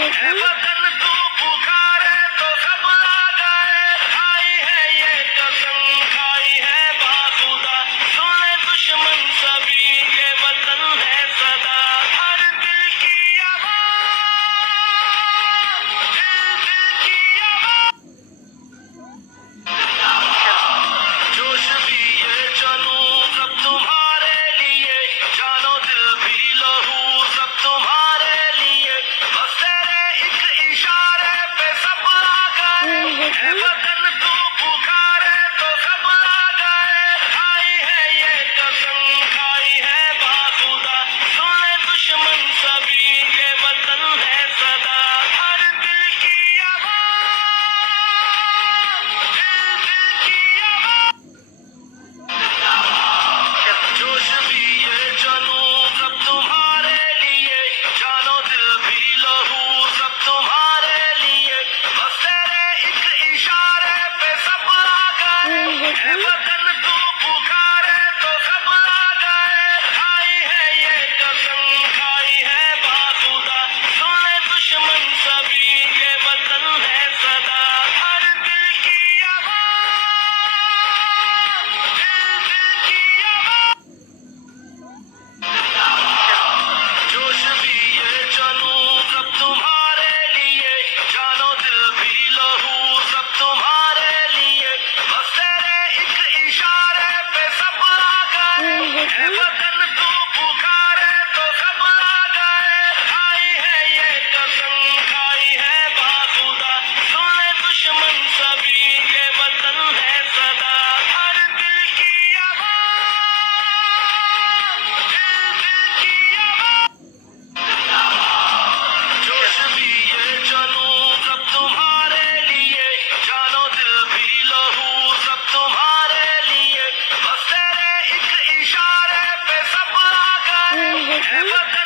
है वतन तू पुकारे तो सब आ जाए। खाई है ये कसम खाई है बाखुदा, सुन ले दुश्मन सभी ये वतन है सदा। हर दिल की आवाज़, दिल की आवाज़, जोश भी ये जनूं सब तुम्हारे लिए, जानो दिल भी लहू सब तुम्हारे लिए। बस तेरे एक इशारे पे सब आ गए। है वतन तू पुकारे तो सब आ गए। खाई है ये कसम खाई है बाखुदा, सुन ले दुश्मन सभी ये वतन है सदा। हर दिल की आवाज़, दिल की आवाज़, जोश भी ये जनूं सब तुम्हारे लिए, जानो दिल भी लहू सब तुम्हारे लिए। बस तेरे एक इशारे पे सब आ गए। है वतन तू पुकारे तो सब आ गए। खाई है ये कसम खाई है बाखुदा, सुन ले दुश्मन सभी ये वतन है सदा। हर दिल की आवाज़, दिल की आवाज़, जोश भी ये जनूं सब तुम्हारे लिए, जानो दिल भी लहू सब तुम्हारे लिए। बस तेरे एक इशारे पे सब आ गए। है वतन तू पुकारे तो सब आ गए। खाई है ये कसम खाई है बाखुदा, सुन ले दुश्मन सभी ये वतन है सदा। हर दिल की आवाज़, दिल की आवाज़, जोश भी ये जनूं सब तुम्हारे लिए, जानो दिल भी लहू सब तुम्हारे लिए। बस तेरे एक इशारे पे सब आ गए। है वतन